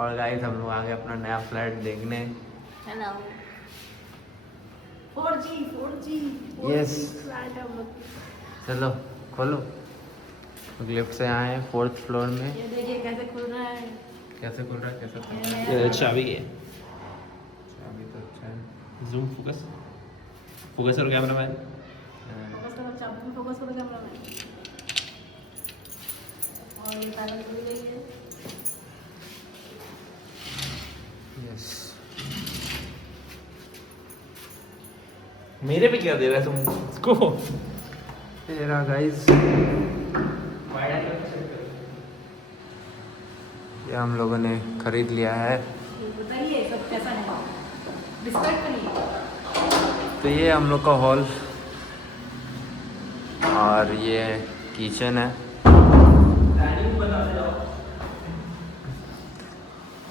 और गाइस हम लोग आगे अपना नया फ्लैट देखने। Hello 4G Yes. फ्लैट है हम लोग। चलो खोलो। लिफ्ट से आए हैं 4th फ्लोर में। ये देखिए कैसे खुल रहा है। कैसे खुल रहा है, कैसे खुल रहा है? ये चाबी है। चाबी तो अच्छा है। जूम फोकस और कैमरा मैन। फोकस करो, चाबी में फोकस करो कैमरा में। और ये पैनल खुल गई है। यस। मेरे पे क्या दे रहा है तुम उसको? तेरा गाइस ये हम लोगों ने खरीद लिया है। बताइए सब कैसा है, डिस्क्राइब करिए। तो ये हम लोग का हॉल और ये किचन है।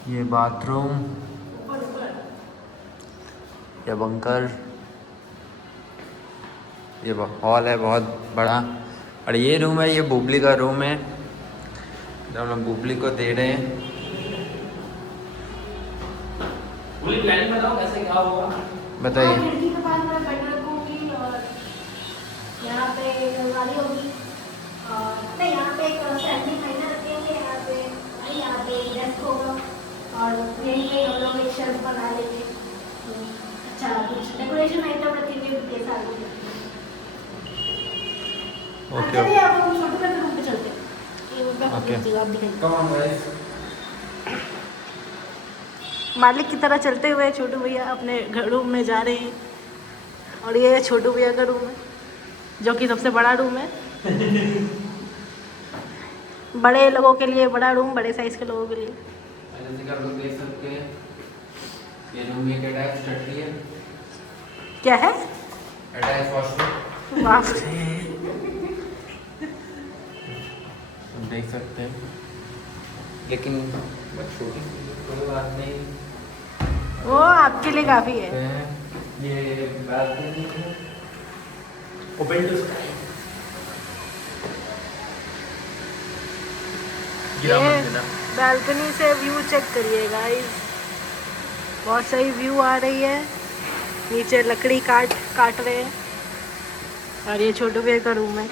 ये बाथरूम, ये बंकर, ये हॉल है बहुत बड़ा। और ये रूम है, ये बुबली का रूम है जो हम लोग बुबली को दे रहे हैं। पूरी प्लानिंग बताओ कैसे क्या होगा। बताइए। खिड़की के पास मैं बेड रखूंगी और यहाँ पे अलमारी होगी और नहीं यहाँ पे एक स्टैंडिंग आईना रखेंगे, यहाँ पे डेस्क होगा और यहीं पे हम लोग एक शेल्फ बना लेंगे। अच्छा कुछ डेकोरेशन आइटम रखेंगे ये सारे। ओके चलिए अब हम छोटे बेड रूम पे चलते हैं। ये रूम पे आप ओके। दिखाइए, आप दिखाइए। Come on guys. मालिक की तरह चलते हुए छोटू भैया अपने रूम में जा रहे हैं और ये छोटू भैया का रूम है जो कि सबसे बड़ा रूम है। बड़े लोगों के लिए बड़ा रूम, बड़े साइज के लोगों के लिए। जैसे कि आप लोग देख सकते हैं ये रूम में अटैच स्टडी है, क्या है? अटैच वॉशरूम बाप रे। देख सकते हैं, लेकिन बस छोटी सी कोई बात नहीं वो आपके लिए काफ़ी है। है। ये बालकनी है, ओपन टू स्काई। ये बालकनी से व्यू चेक करिए गाइस, बहुत सही व्यू आ रही है। नीचे लकड़ी काट रहे हैं और ये छोटू भैया का रूम है।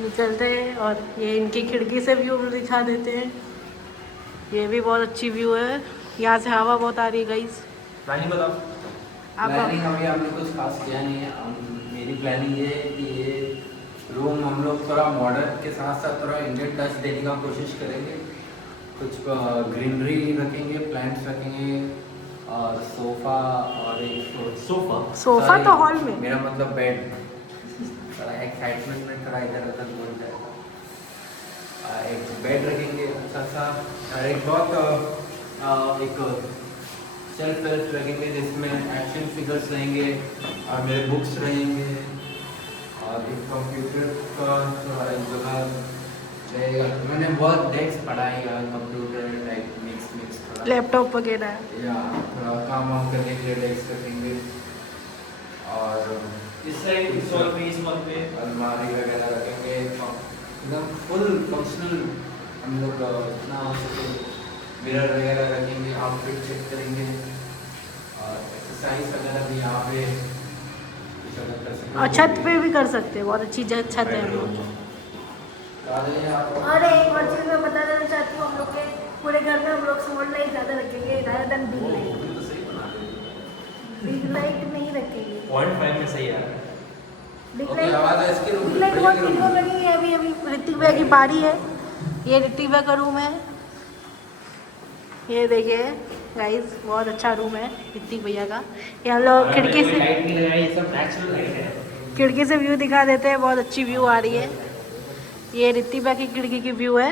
निकलते हैं और ये इनकी खिड़की से व्यू दिखा देते हैं। ये भी बहुत अच्छी व्यू है, यहाँ से हवा बहुत आ रही है गाइस। प्लानिंग बताओ। प्लानिंग अभी हमने कुछ खास किया नहीं है। मेरी प्लानिंग ये है कि ये रूम हम लोग थोड़ा मॉडर्न के साथ साथ थोड़ा इंडियन टच देने का कोशिश करेंगे। कुछ ग्रीनरी रखेंगे, प्लांट्स रखेंगे और सोफ़ा और एक सोफा तो हॉल में। मेरा मतलब बेड। थोड़ा एक्साइटमेंट में थोड़ा इधर उधर घूम जाएगा। एक बेड रखेंगे अच्छा सा और एक बहुत एक सेल्फ वेल्फ रखेंगे जिसमें एक्शन फिगर्स रहेंगे और मेरे बुक्स रहेंगे और एक कंप्यूटर का एक जगह रहेगा। मैंने बहुत डेस्क पढ़ा है, कंप्यूटर लाइक मिक्स थोड़ा लैपटॉप वगैरह। या थोड़ा काम वाम करने के लिए डेस्क रखेंगे और अलमारी वगैरह रखेंगे। एकदम फुल फंक्शनल हम लोग जितना हो सके मिरर वगैरह रखेंगे, आउटफिट चेक करेंगे और एक्सरसाइज वगैरह भी यहाँ पे कुछ अगर कर सकते हैं। और छत पे भी कर सकते हैं, बहुत अच्छी छत है हम लोग की। और एक और चीज़ मैं बता देना चाहती हूँ, हम लोग के पूरे घर में हम लोग स्मॉल लाइट ज़्यादा रखेंगे ज़्यादा than big light. Big light नहीं रखेंगे, 0.5 में सही है। बिग ओके, आवाज़ है इसकी। बिग लाइट बहुत वीडियो लगेगी। अभी ऋतिक भैया की बारी है। ये ऋतिक भैया का रूम है, ये देखिए गाइस बहुत अच्छा रूम है ऋतिक भैया का। ये हम लोग खिड़की से लाइट नहीं लगाई, ये सब नेचुरल लाइट है। खिड़की से व्यू दिखा देते हैं, बहुत अच्छी व्यू आ रही है। ये ऋतिक भैया की खिड़की की व्यू है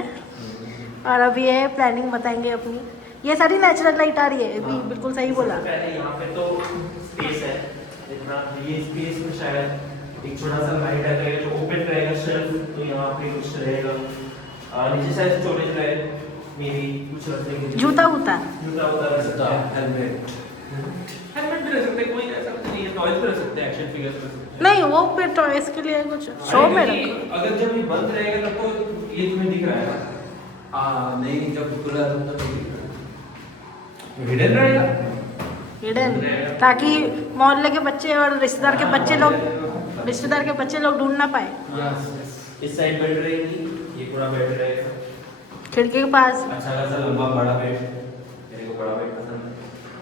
और अभी ये प्लानिंग बताएंगे अपनी। ये सारी नेचुरल लाइट आ रही है, अभी बिल्कुल सही बोला। पहले यहाँ पे तो स्पेस है इतना, ये स्पेस में शायद एक छोटा सा लाइट रहेगा जो ओपन रहेगा शेल्फ, तो यहाँ पे कुछ रहेगा। नीचे शायद स्टोरेज रहे, मेरी कुछ रखने के लिए जूता जूता रख सकता है, हेलमेट भी रख सकते हैं, कोई ऐसा कुछ नहीं है। टॉयज भी रख सकते हैं, एक्शन फिगर्स रख सकते हैं। नहीं वो फिर टॉयज के लिए कुछ शो में रखो। अगर जब ये बंद रहेगा तब तो ये तुम्हें दिख रहा है ना। नहीं जब खुला रूम तो नहीं दिख रहा। हिडन रहेगा। हिडन, ताकि मोहल्ले के बच्चे और रिश्तेदार के बच्चे लोग ढूंढ ना पाए। इस साइड बेड रहेगी, ये पूरा बेड रहेगा खिड़की के पास। अच्छा खासा लंबा बड़ा बेड, मेरे को बड़ा बेड पसंद है।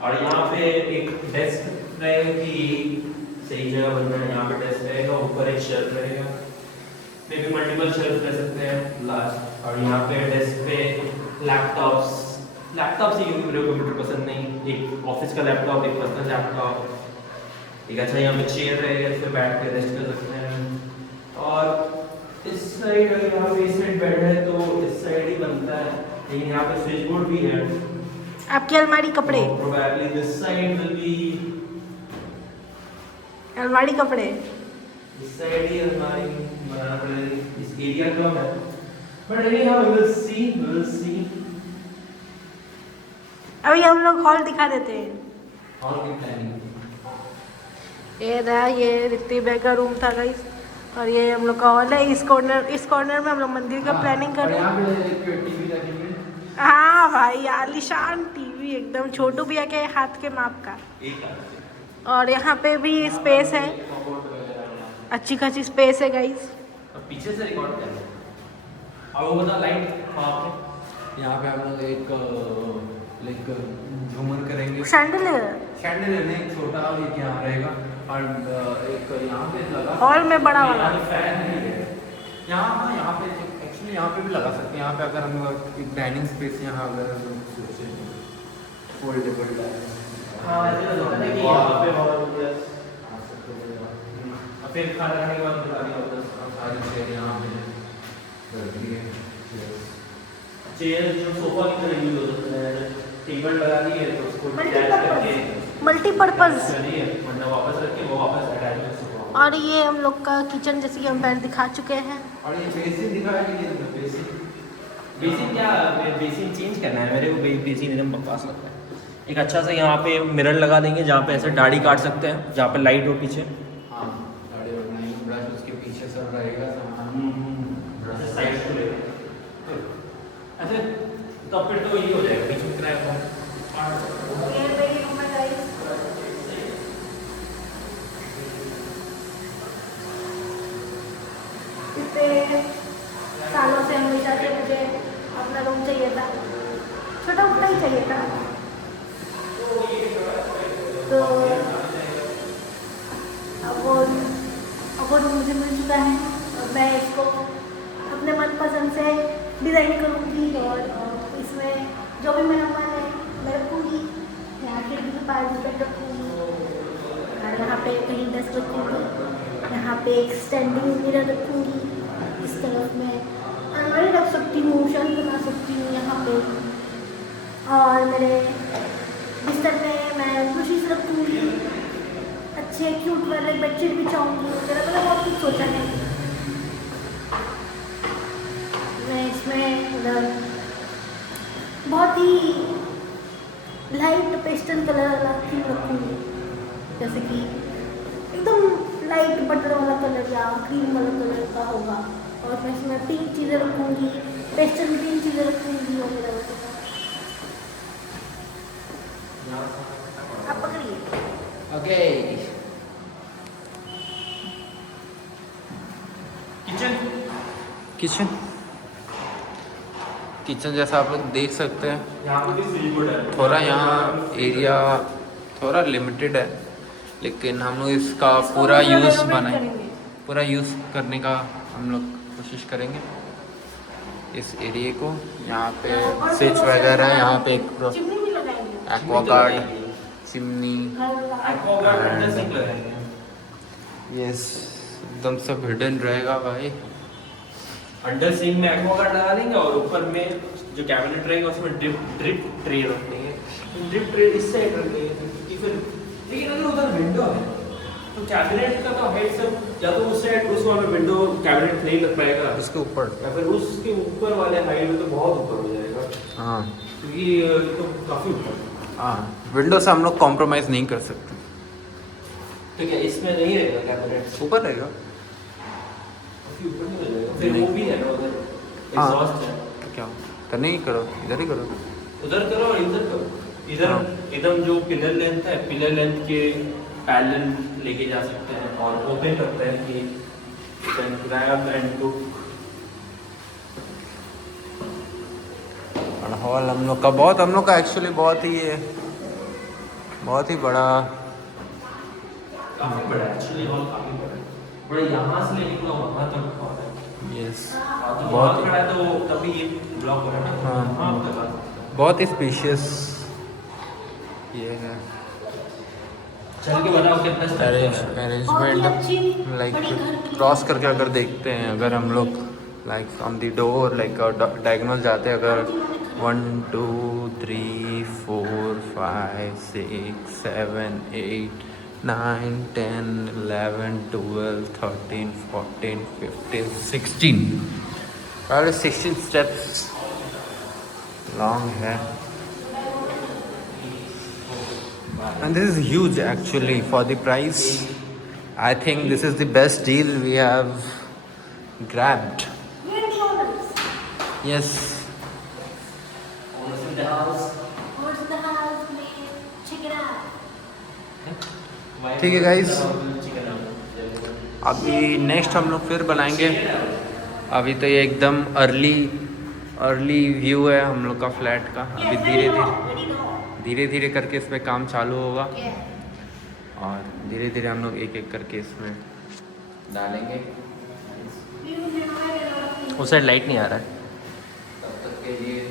और यहाँ पे एक डेस्क रहेगा कि सही जगह बन रहा है, यहाँ पे डेस्क रहेगा, ऊपर एक शेल्फ रहेगा, मे भी मल्टीपल शेल्फ रह सकते हैं लार्ज। और यहाँ पे डेस्क पे लैपटॉप्स ही, क्योंकि मेरे को कंप्यूटर पसंद नहीं, एक ऑफिस का लैपटॉप, एक पर्सनल लैपटॉप, एक अच्छा यहाँ पे चेयर रहेगा, इस पे बैठ के रेस्ट कर सकते हैं। और इस साइड अगर यहाँ पे इस साइड बेड है तो इस साइड ही बनता है, लेकिन यहाँ पे स्विच बोर्ड भी है। आपकी अलमारी कपड़े, probably this side will be अलमारी कपड़े। इस साइड ही अलमारी बनाना पड़ेगी, इस एरिया कम है, but anyhow we will see. अभी हम लोग हॉल दिखा देते हैं। हॉल की प्लानिंग ये रहा, ये ऋतिक भाई का रूम था गाइस, और ये हम लोग का हॉल है। इस कॉर्नर में हम लोग मंदिर का प्लानिंग कर रहे हैं। यहाँ पे एक टीवी रखेंगे। हाँ भाई, आलीशान टीवी एकदम छोटू भैया के हाथ के माप का। और यहाँ पे भी स्पेस है, अच्छी खासी स्पेस है गाइस। पीछे से रिकॉर्ड कर रहे हैं। और वो बता लाइट वहाँ पे, यहाँ पे हम लोग एक लाइक झूमर करेंगे। सैंडल नहीं, छोटा और एक यहाँ रहेगा, और एक यहाँ पे लगा हॉल में बड़ा वाला फैन नहीं है यहाँ पे एक्चुअली यहाँ पे भी लगा सकते हैं। यहाँ पे अगर हम एक डाइनिंग स्पेस यहाँ अगर हम सोचे फोल्डेबल हाँ ऐसे लगता है कि यहाँ पे और फिर खाना खाने के बाद बुलानी होता है सारी चेयर यहाँ पे रख दिए। चेयर जो सोफा की तरह यूज हो सकता है, टेबल लगा दिए तो उसको अटैच करके मल्टीपर्पज, वरना वापस रख के वो वापस अटैच कर सकते। और ये हम लोग का किचन जैसे कि हम पहले दिखा चुके हैं। और ये बेसिन दिखाया कि ये बेसिन क्या, बेसिन चेंज करना है मेरे को, बेसिन एकदम बकवास लगता है। एक अच्छा सा यहाँ पे मिरर लगा देंगे जहाँ पे ऐसे दाढ़ी काट सकते हैं, जहाँ पे लाइट हो पीछे। हाँ दाढ़ी बनाएंगे, ब्रश उसके पीछे सब रहेगा सामान। ऐसे साइड से ले ऐसे, तो फिर तो ये हो जाएगा बीच में क्रैक हो। ये मेरी रूम है गाइस। इतने सालों से हमेशा से मुझे अपना रूम चाहिए था, छोटा मोटा ही चाहिए था, तो अब वो रूम मुझे मिल चुका है, और मैं इसको अपने मनपसंद से डिज़ाइन करूँगी, और इसमें जो भी मेरा मन है मैं रखूँगी। यहाँ खिड़की के पास बेड रखूँगी, और यहाँ पे कहीं डेस्क रखूँगी, यहाँ पे एक स्टैंडिंग मिरर रखूँगी, इस तरफ में अलमारी रख सकती हूँ, शेल्फ बना सकती हूँ यहाँ पे, और मेरे बिस्तर में मैं ब्रशेस रखूँगी, अच्छे क्यूट वाले बेडशीट बिछाऊँगी। मेरा मतलब बहुत कुछ सोचा है मैं इसमें, मतलब बहुत ही लाइट पेस्टल कलर वाला थीम रखूँगी, जैसे कि एकदम लाइट बटर वाला कलर या क्रीम वाला कलर का होगा, और मैं इसमें पिंक चीज़ें रखूँगी, पेस्टल ग्रीन चीज़ें रखूँगी वगैरह वगैरह। आप पकड़िए। ओके किचन जैसा आप लोग देख सकते हैं। यहाँ पे भी स्विच बोर्ड है। थोड़ा यहाँ एरिया थोड़ा लिमिटेड है, लेकिन हम लोग इसका पूरा यूज़ करने का हम लोग कोशिश करेंगे। इस एरिया को यहाँ पे स्विच वगैरह है, यहाँ पे एक चिमनी भी लगाएंगे, एक्वागार्ड चिमनी, यस एकदम सब हिडन रहेगा भाई। अंडर सिंक में एक्वागार्ड लगा देंगे, और ऊपर में जो कैबिनेट रहेगा उसमें ड्रिप ट्रे रख देंगे। ड्रिप ट्रे इस साइड रख देंगे, क्योंकि फिर लेकिन अगर उधर विंडो है तो कैबिनेट का तो हाइट सब या तो उस साइड उस वाले विंडो कैबिनेट नहीं लग पाएगा उसके ऊपर, या फिर उसके ऊपर वाले हाइट में तो बहुत ऊपर हो जाएगा, हाँ क्योंकि ये तो काफ़ी ऊपर। हाँ विंडो से हम लोग कॉम्प्रोमाइज़ नहीं कर सकते। तो क्या इसमें नहीं रहेगा कैबिनेट, ऊपर रहेगा, काफ़ी ऊपर नहीं हो जाएगा? फिर वो भी है ना उधर हाँ। एग्जॉस्ट है, तो क्या करने ही करो, इधर ही करो। उधर करो और इधर करो। इधर हाँ। एकदम जो पिलर लेंथ है, पिलर लेंथ के पैरेलल लेके जा सकते हैं और ओपन करते हैं कि कैन ग्रैब एंड कुक। और हॉल हम लोग का एक्चुअली बहुत ही बड़ा। काफी बड़ा है एक्चुअली, हॉल काफी बड़ा है, बड़ा यहाँ से लेके पूरा वहाँ तक हॉल है। यस, तो बहुत बहुत बड़ा है तो तभी ये ब्लॉक हो रहा है ना। हाँ। वहाँ तक आ सकते हैं। बहुत ही स्पेशियस ये है। चल के बताओ कितना स्ट्रक्चर है। अरेंजमेंट लाइक क्रॉस करके अगर देखते हैं, अगर हम लोग like on the door like diagonal जाते हैं, अगर 1 2 3 4 5 6 7 8 9 10 11 12 13 14 15 16 और 16 स्टेप्स लॉन्ग है। And this is huge actually for the price. I think this is the best deal we have grabbed. We're the owners. Yes. Owners in the house. Owners of the house, please check it out. ठीक है guys, chicken अभी next हम लोग फिर बनाएंगे। अभी तो ये एकदम अर्ली व्यू है हम लोग का फ्लैट का। अभी धीरे धीरे करके इसमें काम चालू होगा और धीरे धीरे हम लोग एक एक करके इसमें डालेंगे। उस साइड लाइट नहीं आ रहा है। तब तक के लिए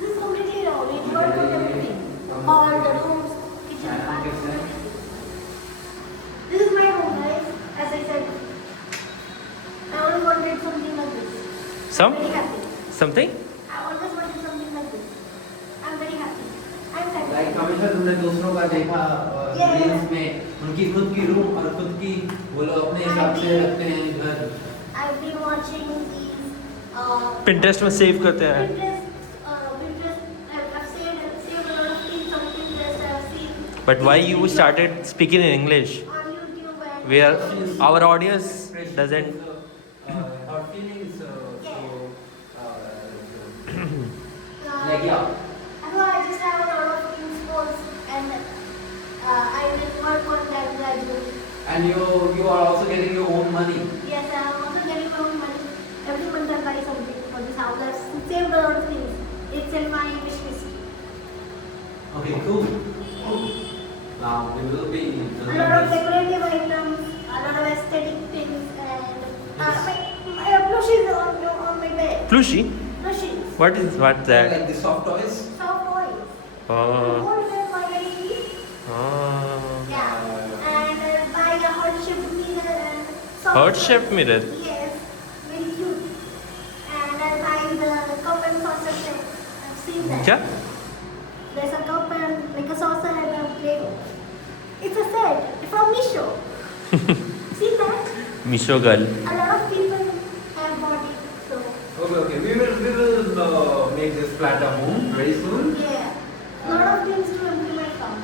This is completely raw. We got everything. All the rooms, kitchen, bathroom. This is my room, guys. As I said, I always wanted something like this. I'm very happy. Something I always wanted something like this. I'm very happy. I'm happy. Like हमेशा तुमने दूसरों का देखा Yeah. Reels में, उनकी खुद की room और खुद की वो लोग अपने हिसाब से रखते हैं घर। I've been watching these. Pinterest में सेव करते हैं। Pinterest. I've saved a lot of things on Pinterest. I've seen But why you started speaking in English? on YouTube and Where our audience doesn't. Our feelings like yeah. I just have a lot of infos and I will work on that gradually. And you are also getting your own money. Yes, I am also getting my own money. Every month I buy something for this house. I've saved a lot of things. It's in my wish list. Okay, cool. Now we will be A lot of decorative items, a lot of aesthetic things, and my plushies on my bed. Plushie? Plushies. What's that? like the soft toys. Soft toys. Oh. Hold them while I eat. Oh. Yeah. And I'll buy a heart-shaped mirror and soft Heart-shaped mirror? Yes. Very cute. And I'll buy the cup and saucer set. I've seen that. क्या? There's a cup and like a saucer and a plate. It's a set from Misho. See that? Misho girl. A lot of people have bought it. So Okay. We will make this flat a home very soon. yeah. A lot of things to implement from.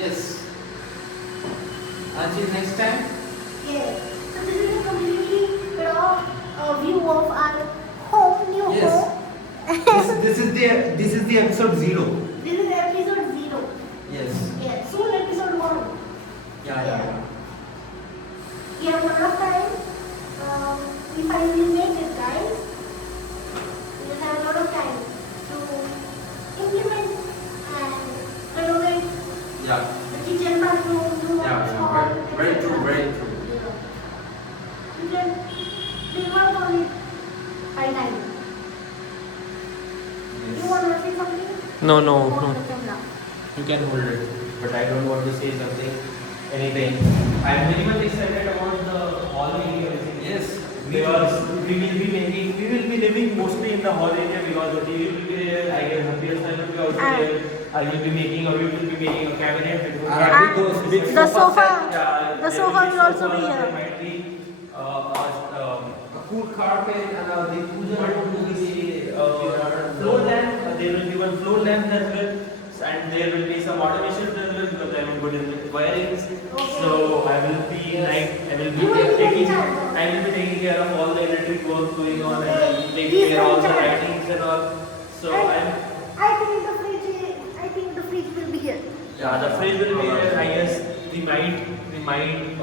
Yes. Until next time. Yeah. So this is a completely raw view of our home, new Yes. home. This is the episode 0. This is episode 0. Yes. Yeah. Soon episode 1. Yeah. We have a lot of time. We finally made it, guys. We just have a lot of time to implement and renovate Yeah. the kitchen, bathroom, new hall. Very true. We work on it by time. You want to say something? No. Hold the camera. You can hold it, but I don't want to say anything. I'm very much excited about the hall area. Yes. Because we will be living mostly in the hall area because the TV will be there. I guess the PS5 will be also there. We will be making a cabinet. It will And be the sofa. Yeah, The there sofa be will also be sofas, here. There might be a cool carpet and the puja floor lamp. There will be one floor lamp as well, and there will be some automations as well because I am good in the wirings. So I will be You will be in charge. taking care of all the electric work going on and taking care of all the lightings and all. So I think the fridge Yeah, the fridge will be there. I guess we might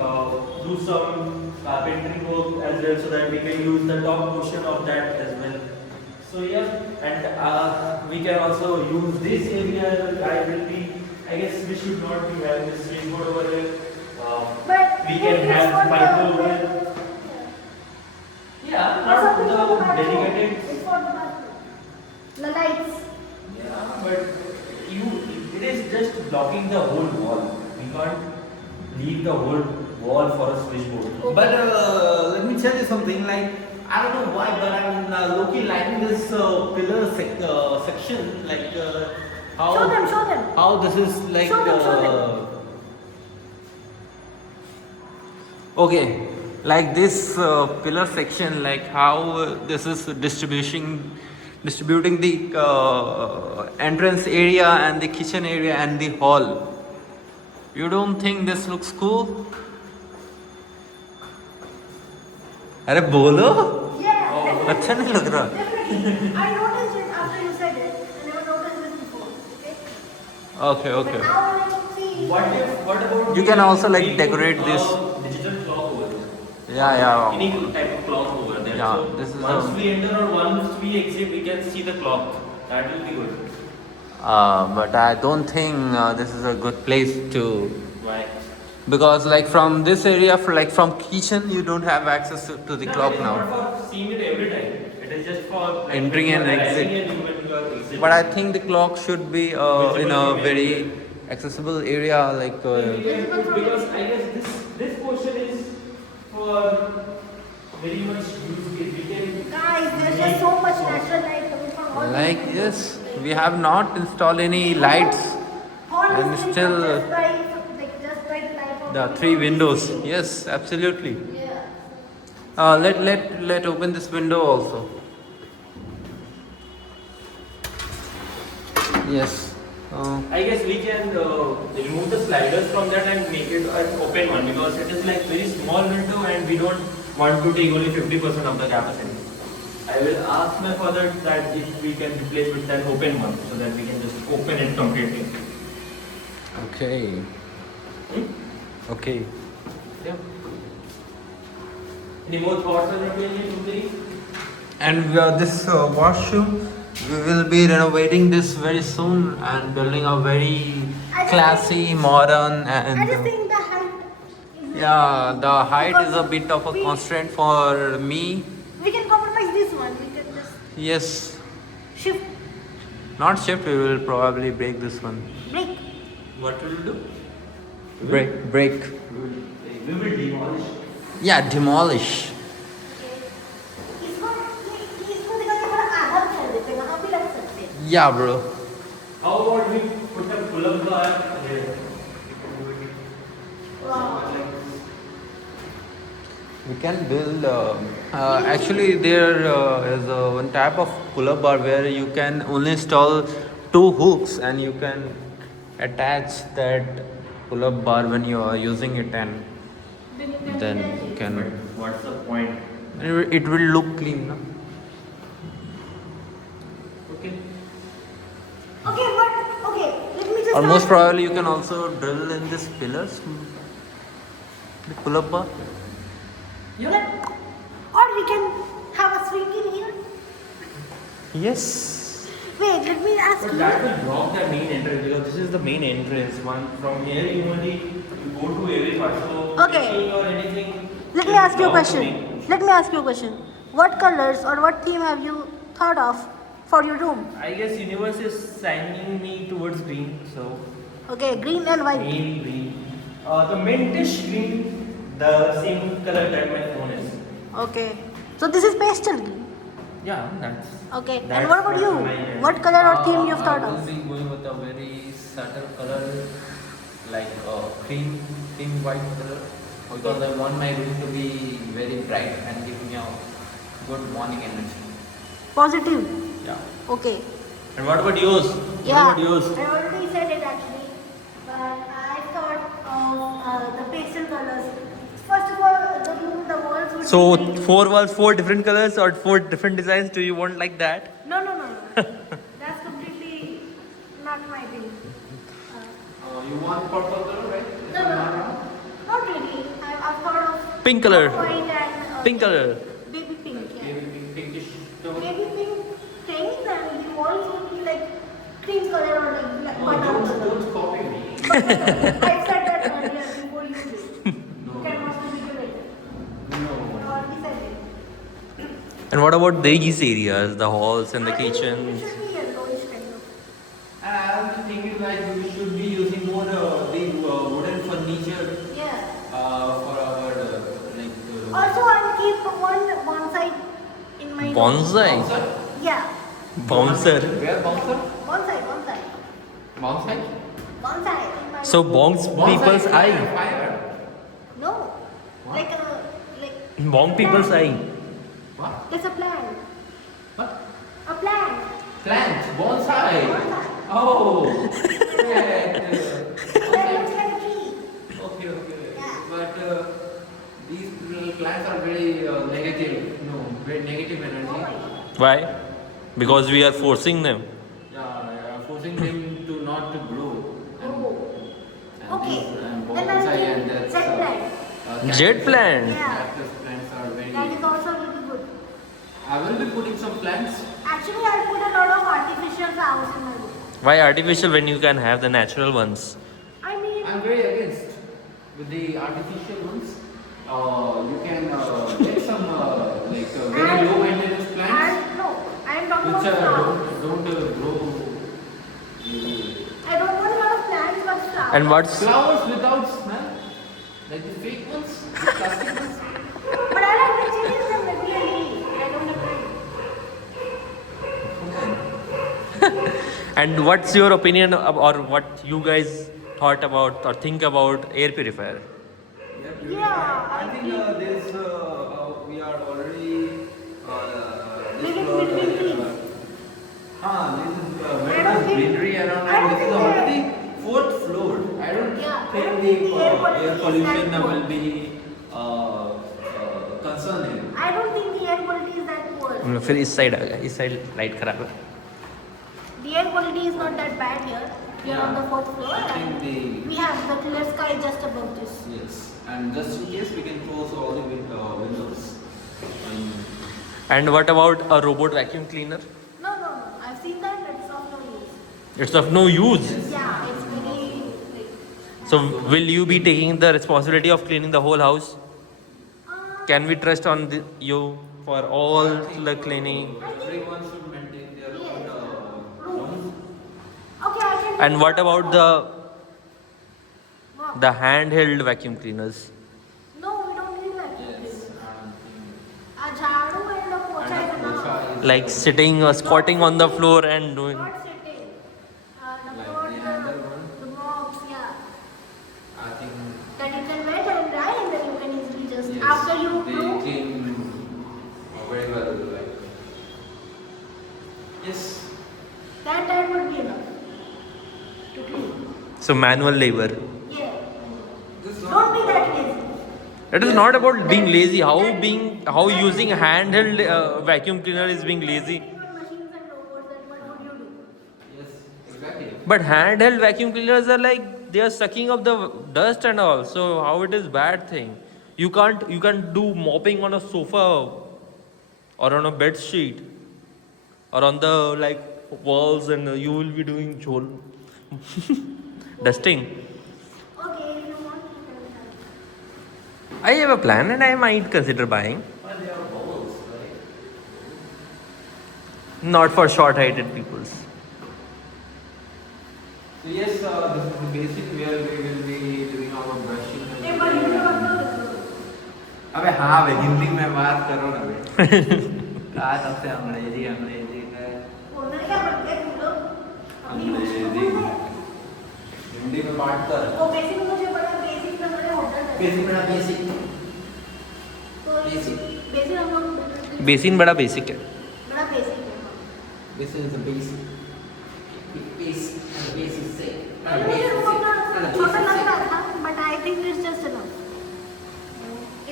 do some carpentry work as well, so that we can use the top portion of that as well. So yeah, and we can also use this area. I guess we should not be having this switchboard over here. But We it can is have for pipe the- over here. Yeah, Or something not for the the bathroom. dedicated. It's for the bathroom. The lights. Yeah, but it is just blocking the whole wall. We can't leave the whole wall for a switchboard. But let me tell you something. Like I don't know why, but I'm low-key liking this pillar section. Like how Show them. how this is like. Show them. Okay, like this pillar section, like how this is distributing the entrance area and the kitchen area and the hall. You don't think this looks cool? अरे बोलो Yeah. अच्छा नहीं लग रहा Definitely. I noticed it after you said it. I never noticed this before. Okay. okay But now let's see. What about You can also, like, decorate this. digital clock over there? yeah Any type of clock over there. Yeah, So this is once a- we enter or once we exit, we can see the clock. That will be good. but I don't think this is a good place to, Why? because like from this area from kitchen you don't have access to the No, clock it is now. not for seeing it every time. It is just for like, Entering when and you are exit. arriving and when you are exiting. But I think the clock should be in a Visible very image. accessible area, like Because I guess this portion is for very much use case. We can Guys, there's just so much natural light coming from all like these yes, we have not installed any lights. All and these things still, are just by the light of The 3 windows. Yes, absolutely. Yeah. Let open this window also. Yes. I guess we can remove the sliders from that and make it an open one because it is like very small window and we don't want to take only 50% of the capacity. I will ask my father that if we can replace with an open one so that we can just open it completely. Okay. Okay. Yeah. Any more thoughts on your opinion? And this washroom, we will be renovating this very soon and building a very classy, modern, I and just think the height is yeah, the height is a bit of a constraint for me. We can compromise this one. We can just Yes, shift, not shift. We will probably break this one. break. What will you do? Break. We will demolish. Yeah, demolish. इसको दिखा के थोड़ा आधा कर देते हैं, वहाँ भी लग सकते हैं. Yeah, bro. How about we put a pull-up bar here? We can build. Actually, there is one type of pull-up bar where you can only install 2 hooks and you can attach that pull-up bar when you are using it, and then you can. What's the point? It will look clean, no? Okay. Okay, but okay, let me just. Or most ask- probably you can also drill in this pillars, the pull-up bar. Or we can have a swing in here. Yes. Wait, let me ask But you. that will block the main entrance because this is the main entrance. One from here you only go to every part. So Okay. cooking or anything. Let me will ask you a block the question. main. Let me ask you a question. What colors or what theme have you thought of for your room? I guess universe is signing me towards green, so Okay, green and white. mainly green. The mintish green, the same color that my phone is. Okay. So this is pastel green. Yeah, that's. Okay. That's And what about you? my- What color or theme you've thought I of? will be going with a very subtle color, like cream white color, because I want my room to be very bright and give me a good morning energy. Positive. Yeah. Okay. And what about yours? Yeah. What about yours? I already said it actually, but I thought of the pastel colors. First of all, the walls would So be very- 4 walls, 4 different colors or 4 different designs. Do you want like that? No. That's completely not my thing. You want purple color, right? If No, I'm no, not no. wrong. Not really. I've thought of Pink color. white and Pink color. baby pink. Yeah. Maybe pinkish tone. Baby pink things and the walls would be like cream color or like black Oh, butter color. don't copy me. I said that earlier before you did. No. You can watch the video later. No. I already said it. And what about these areas, the halls and the I think kitchens? It should be yellowish kind of. And the thing is like we should be using more the wooden furniture Yeah. for our like. Also, I'll keep one bonsai in my room. Bonsai? Bouncer? Yeah. Bouncer. Where bouncer? Bonsai, bonsai. Bonsai? Bonsai in my So room. bongs Bonsai people's is eye. fire. No. What? Like Bong people's eye. What? it's a plant. What? A plant. Plant. Bonsai. Bonsai. Oh. Yeah. That looks like a tree. Okay, okay. Yeah. But these little plants are very negative. No, very negative Oh energy. my god. Why? Because we are forcing them. Yeah, forcing them to not to grow. Oh. And Okay. these, Then I'll bonsai keep and that's jet plant. cactus. Jet plant? Yeah. Cactus plants are very. That is also really good. I will be putting some plants. Actually, I'll put a lot of artificial flowers in my room. Why artificial when you can have the natural ones? I mean, I'm very against with the artificial ones. You can get some very and- low maintenance plants and no, I am talking which about flowers. don't grow. I don't want a lot of plants, but flowers. And what's Flowers without smell, like the fake ones, the plastic ones. But I like the chilies and the really. I don't have time. and what's your opinion or what you guys thought about or think about air purifier? Yeah, I think this we are already Living between trees. This is I very don't much think- greenery around, I don't and this is think already fourth floor. I don't Yeah, I think don't the think the air quality air is pollution that will poor. be concerned here. I don't think the air quality is that poor. फिर इस side आ गया इस side light खराब है The air quality is not that bad here. We are on the fourth floor I think and we have the clear sky just above this. Yes, and just in case we can close all the windows. And what about a robot vacuum cleaner? No, no, no. I've seen that, but it's of no use. It's of no use. Yeah, it's very like. So will you be taking the responsibility of cleaning the whole house? Can we trust on you for all the cleaning? Everyone should maintain their Yes. own rooms. Okay, I can. And what about What? the handheld vacuum cleaners? No, we don't need that. Yes, A jharu and a pocha is enough. Like sitting or squatting on the floor and doing. Not sitting. Like Not the other one? the mops, yeah. I think That you can wet and dry and then you can easily just yes, after you they blow. clean very well. Like yes, That would be enough to clean. So manual labor. Yeah. this is Don't be that lazy. It is not about being lazy. How using handheld vacuum cleaner is being lazy. Machines and robots, then what would you do? Yes, exactly. But handheld vacuum cleaners are like they are sucking up the dust and all. So how it is bad thing? You can't do mopping on a sofa or on a bed sheet or on the like walls and you will be doing dusting. Okay, if you want, you can have. I have a plan and I might consider buying. But they are bubbles, right? Not for short-sighted people. So yes, this is the basic where we will be doing our brushing. and- Hey, but you don't know. अबे हाँ बे हिंदी में बात करो ना बे कहा तब से अंग्रेजी अंग्रेजी का बोलना क्या बोलते हैं तुम लोग? अभी अंग्रेजी हिंदी में बात कर वो बेसिक मुझे बड़ा बेसिक में बड़े होटल है। बेसिक मेरा बेसिक तो basic. बेसिक हम लोग बेसिन बड़ा बेसिक है. बड़ा बेसिक है। this is the basic basic say पहले मुझे वो अपना छोटा लग रहा था, but I think it's just enough.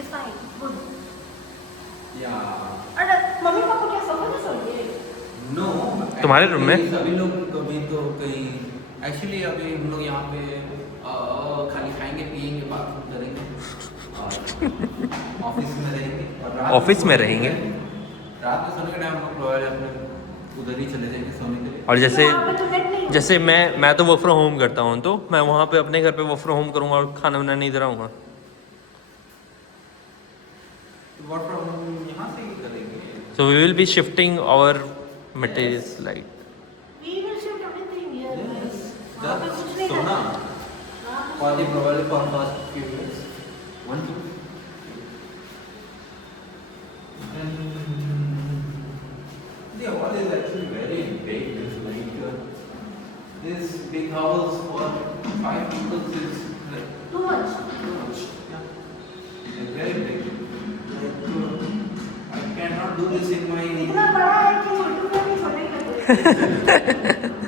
It's fine, good. yeah अरे मम्मी पापा क्या सोफे में सो गए? no तुम्हारे रूम में? सभी लोग कभी तो कहीं एक्चुअली अभी हम लोग यहाँ पे खाली खाएंगे पिएंगे बाथरूम करेंगे और ऑफिस में रहेंगे और रात ऑफिस में सोने के रहेंगे? टाइम- रात में सोने के टाइम हम लोग प्रोवाइड अपने उधर ही चले जाएंगे सोने के लिए। और जैसे वहाँ पे तो नेट नहीं होता। जैसे मैं तो वर्क फ्रॉम होम करता हूँ, तो मैं वहाँ पे अपने घर पे वर्क फ्रॉम होम करूँगा और खाना बनाने इधर आऊँगा। वर्क फ्रॉम होम यहाँ से ही करेंगे। So we will be shifting our materials like We will shift everything here, guys. वहाँ पे कुछ Just नहीं सोना करना। हाँ, कुछ for the probably for first few years. 1 2. The hall is actually very big. It's like this big house for 5 people is like too much. too much. Yeah. It's very big. Like I cannot do this in my. इतना बड़ा है कि छोटू में भी छोटे ही लगते हैं।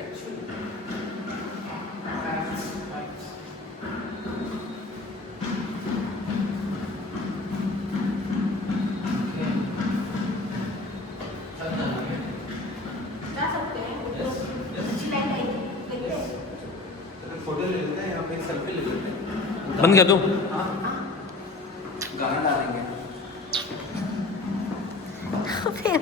Actually. जा सकते हैं। अच्छी लाइन आई थी, देखते हैं। फोटो ले लेते हैं, यहाँ पे एक सेल्फी ले लेते हैं। बंद कर दूँ? हाँ गाना डालेंगे। फिर